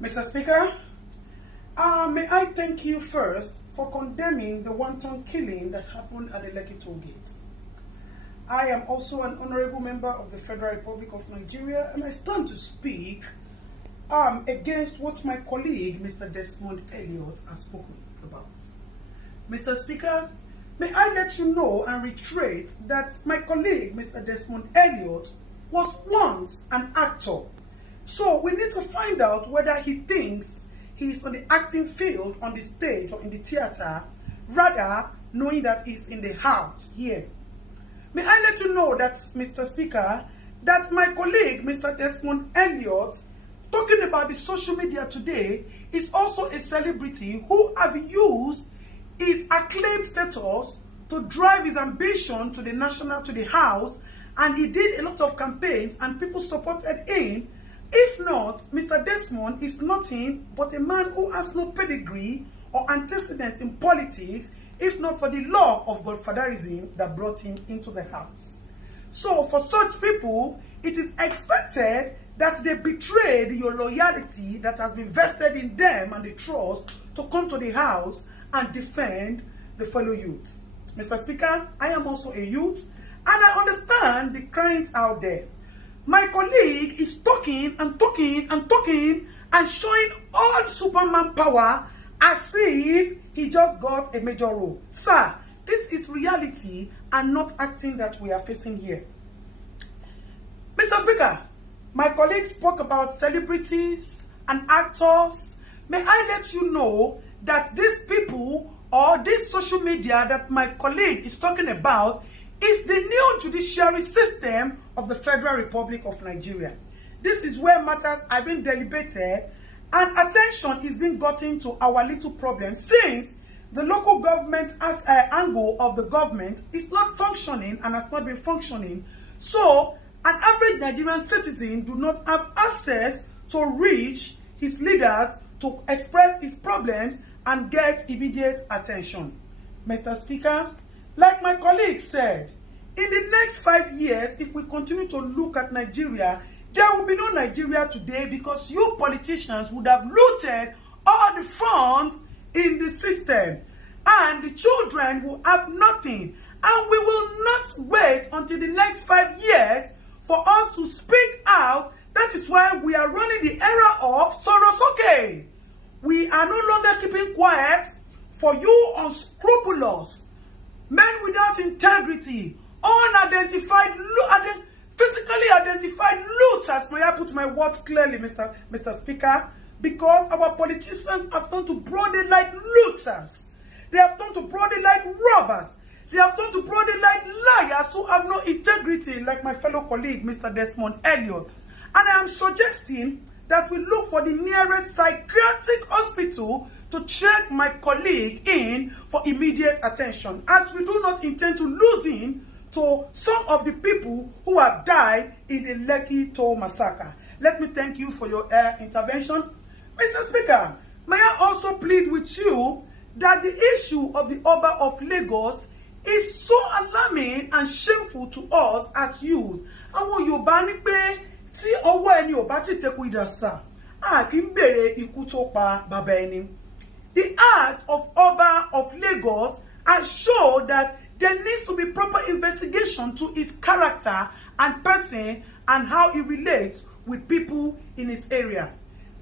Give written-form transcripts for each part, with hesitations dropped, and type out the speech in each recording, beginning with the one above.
Mr. Speaker, may I thank you first for condemning the wanton killing that happened at the Lekki toll gate. I am also an honorable member of the Federal Republic of Nigeria, and I stand to speak against what my colleague, Mr. Desmond Elliot, has spoken about. Mr. Speaker, may I let you know and reiterate that my colleague, Mr. Desmond Elliot, was once an actor. So we need to find out whether he thinks he's on the acting field, on the stage or in the theater, rather knowing that he's in the house here. May I let you know that, Mr. Speaker, that my colleague, Mr. Desmond Elliot, talking about the social media today, is also a celebrity who have used his acclaimed status to drive his ambition to the national, to the house, and he did a lot of campaigns and people supported him. If not, Mr. Desmond is nothing but a man who has no pedigree or antecedent in politics, if not for the law of godfatherism that brought him into the house. So for such people, it is expected that they betrayed your loyalty that has been vested in them and the trust to come to the house and defend the fellow youth. Mr. Speaker, I am also a youth, and I understand the crying out there. My colleague is talking and talking and talking and showing all Superman power as if he just got a major role. Sir, this is reality and not acting that we are facing here. Mr. Speaker, my colleague spoke about celebrities and actors. May I let you know that these people or this social media that my colleague is talking about is the new judiciary system of the Federal Republic of Nigeria. This is where matters are being deliberated and attention is being gotten to our little problem, since the local government as an angle of the government is not functioning and has not been functioning. So an average Nigerian citizen do not have access to reach his leaders to express his problems and get immediate attention. Mr. Speaker, like my colleague said, in the next 5 years, if we continue to look at Nigeria, there will be no Nigeria today, because you politicians would have looted all the funds in the system, and the children will have nothing. And we will not wait until the next 5 years for us to speak out. That is why we are running the era of Sorosoke. We are no longer keeping quiet for you unscrupulous, men without integrity, unidentified, physically identified looters. May I put my words clearly, Mr. Speaker? Because our politicians have turned to broad daylight looters. They have turned to broad daylight robbers. They have turned to broad daylight liars who have no integrity, like my fellow colleague, Mr. Desmond Elliot. And I am suggesting that we look for the nearest psychiatric hospital to check my colleague in for immediate attention, as we do not intend to lose him to some of the people who have died in the Lekki toll massacre. Let me thank you for your intervention. Mr. Speaker, may I also plead with you that the issue of the Oba of Lagos is so alarming and shameful to us as youth. Àwọn Yorùbá ní pé tí ọwọ́ ẹni ò bá ti tẹkù idà sà, a kì í béèrè ikú tó pa bàbá ẹni. The act of Oba of Lagos has shown that there needs to be proper investigation to his character and person and how he relates with people in his area.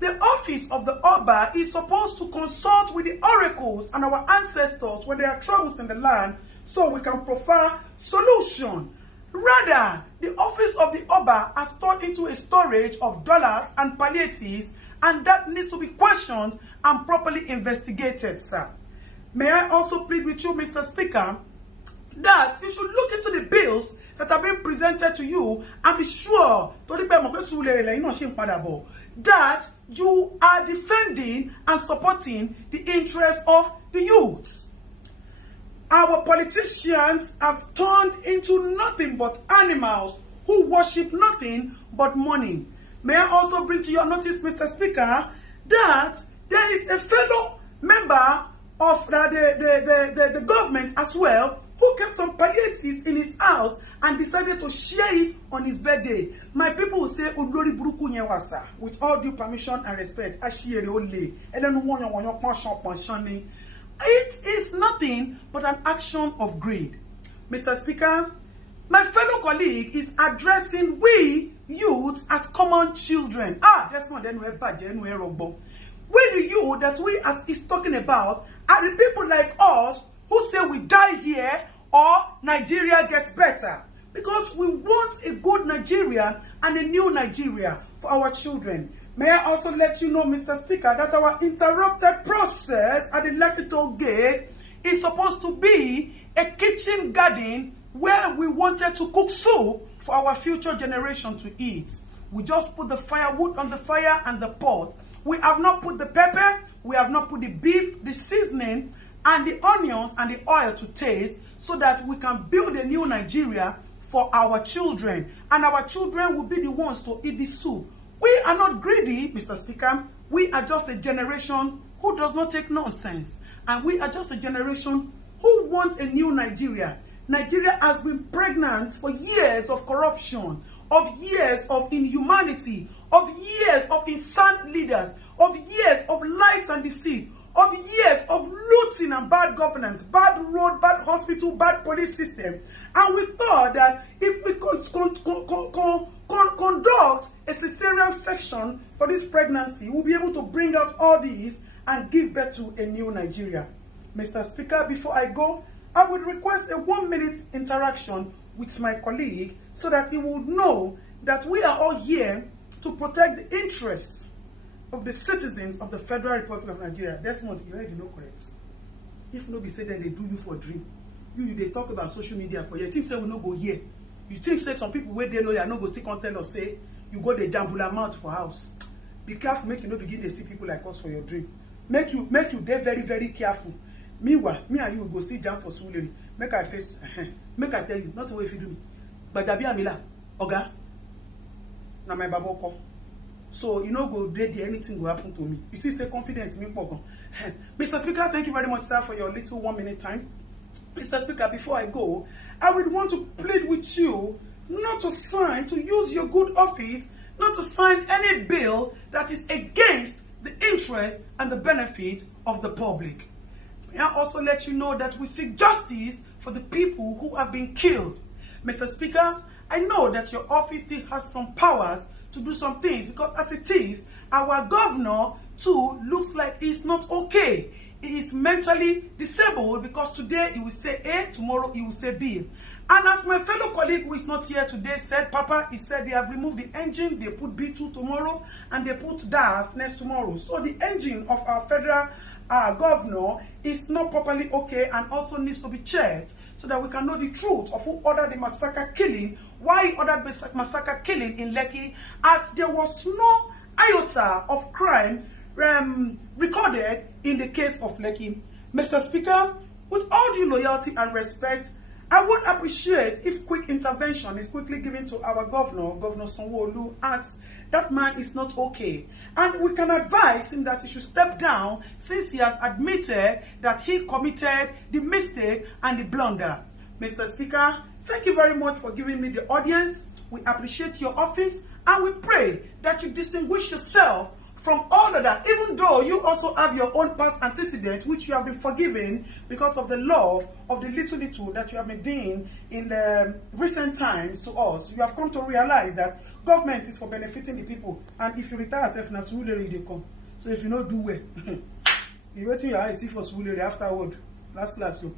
The office of the Oba is supposed to consult with the oracles and our ancestors when there are troubles in the land, so we can provide solution. Rather, the office of the Oba has turned into a storage of dollars and palliatives, and that needs to be questioned and properly investigated, sir. May I also plead with you, Mr. Speaker, that you should look into the bills that are being presented to you and be sure that you are defending and supporting the interests of the youth. Our politicians have turned into nothing but animals who worship nothing but money. May I also bring to your notice, Mr. Speaker, that there is a fellow member of the government as well who who kept some palliatives in his house and decided to share it on his birthday. My people will say, Olori Buruku Nyewasa, with all due permission and respect, Ashiere Ole, and then it is nothing but an action of greed. Mr. Speaker, my fellow colleague is addressing we youths as common children. Desmond, then we're bad, then we're wrong. We the youth that we as is talking about are the people like us who say we die here or Nigeria gets better. Because we want a good Nigeria and a new Nigeria for our children. May I also let you know, Mr. Speaker, that our interrupted process at the Lekki Gate is supposed to be a kitchen garden where we wanted to cook soup for our future generation to eat. We just put the firewood on the fire and the pot. We have not put the pepper, we have not put the beef, the seasoning, and the onions and the oil to taste so that we can build a new Nigeria for our children. And our children will be the ones to eat the soup. We are not greedy, Mr. Speaker. We are just a generation who does not take nonsense. And we are just a generation who want a new Nigeria. Nigeria has been pregnant for years of corruption, of years of inhumanity, of years of insane leaders, of years of lies and deceit, of years of looting and bad governance, bad road, bad hospital, bad police system. And we thought that if we conduct a cesarean section for this pregnancy, we'll be able to bring out all these and give birth to a new Nigeria. Mr. Speaker, before I go, I would request a 1-minute interaction with my colleague so that he will know that we are all here to protect the interests of the citizens of the Federal Republic of Nigeria. Desmond, you already know correct. If nobody say that they do you for a dream, they talk about social media for you. You think say we no go here. You think say some people where they lawyer no go still content or say you go the jambula mouth for house. Be careful, make you not begin to see people like us for your dream. Make you dey very, very careful. Meanwhile, me and you will go sit down for Suleri. Make I face, make I tell you, not the way if you do me. But Gabi Amila, Oga, na my baboko. So you know go there, anything will happen to me. You see, say confidence me poko. Mr. Speaker, thank you very much, sir, for your little 1-minute time. Mr. Speaker, before I go, I would want to plead with you not to sign, to use your good office, not to sign any bill that is against the interest and the benefit of the public. May I also let you know that we seek justice for the people who have been killed. Mr. Speaker, I know that your office still has some powers to do some things because as it is, our governor too looks like he's not okay. He is mentally disabled because today he will say A, tomorrow he will say B. And as my fellow colleague who is not here today said, Papa, he said they have removed the engine, they put B2 tomorrow, and they put DAF next tomorrow. So the engine of our federal governor is not properly okay and also needs to be checked so that we can know the truth of who ordered the massacre killing, why he ordered the massacre killing in Lekki, as there was no iota of crime recorded in the case of Lekki. Mr. Speaker, with all due loyalty and respect, I would appreciate if quick intervention is quickly given to our governor, Governor Sanwo-Olu, as that man is not okay. And we can advise him that he should step down since he has admitted that he committed the mistake and the blunder. Mr. Speaker, thank you very much for giving me the audience. We appreciate your office and we pray that you distinguish yourself from all of that, even though you also have your own past antecedent, which you have been forgiven because of the love of the little that you have been doing in the recent times to us. You have come to realize that government is for benefiting the people. And if you retire yourself, na Suleri they come. So if you don't do well, you waiting your eyes see for Suleri afterward. Last you.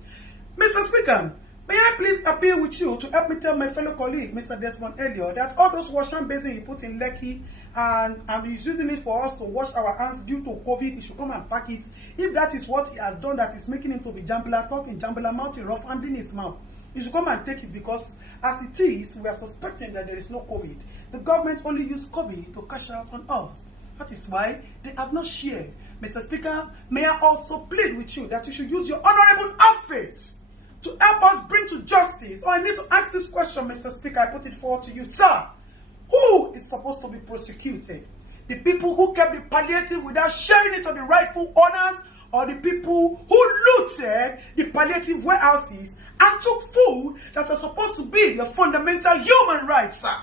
Mr. Speaker, may I please appeal with you to help me tell my fellow colleague, Mr. Desmond Elliot, that all those washing basins he put in Lekki and he's using it for us to wash our hands due to COVID, he should come and pack it. If that is what he has done, that is making him to be jambula talking, jambula mouth, rough handing his mouth, he should come and take it because as it is, we are suspecting that there is no COVID. The government only used COVID to cash out on us. That is why they have not shared. Mr. Speaker, may I also plead with you that you should use your honorable office to help us bring to justice. I need to ask this question, Mr. Speaker. I put it forward to you, sir. Who is supposed to be prosecuted? The people who kept the palliative without sharing it to the rightful owners, or the people who looted the palliative warehouses and took food that are supposed to be your fundamental human rights, sir.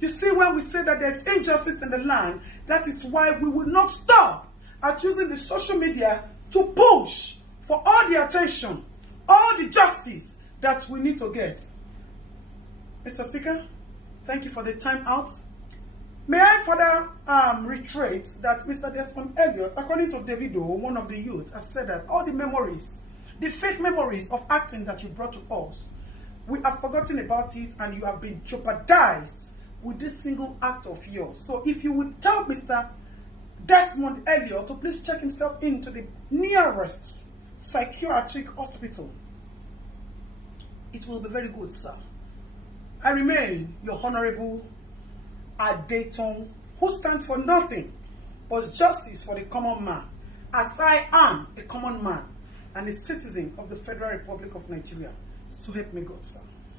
You see, when we say that there's injustice in the land, that is why we will not stop at using the social media to push for all the attention, all the justice that we need to get. Mr. Speaker, thank you for the time out. May I further reiterate that Mr. Desmond Elliot, according to Davido, one of the youth, has said that all the memories, the fake memories of acting that you brought to us, we have forgotten about it and you have been jeopardized with this single act of yours. So if you would tell Mr. Desmond Elliot to please check himself into the nearest psychiatric hospital, it will be very good, sir. I remain your Honorable Adeton, who stands for nothing but justice for the common man, as I am a common man and a citizen of the Federal Republic of Nigeria. So help me God, sir.